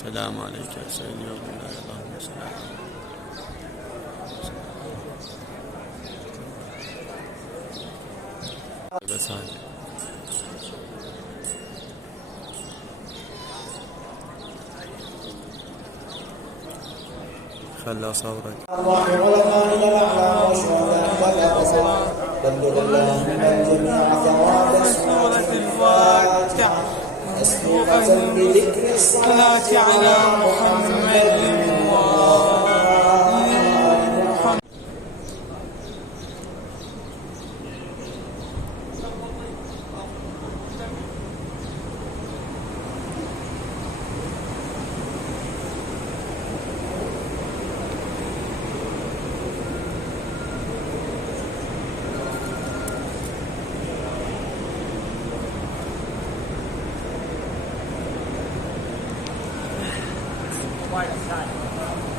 السلام عليك يا سيدي ومولاي، اللهم صل على بس هاي خلى صورك الرحمن والقائل الأعلى والشهداء بلغ الله من جميع ثواب سورة الفاتحة مسبوقة بذكر الصلاة على محمد Quite a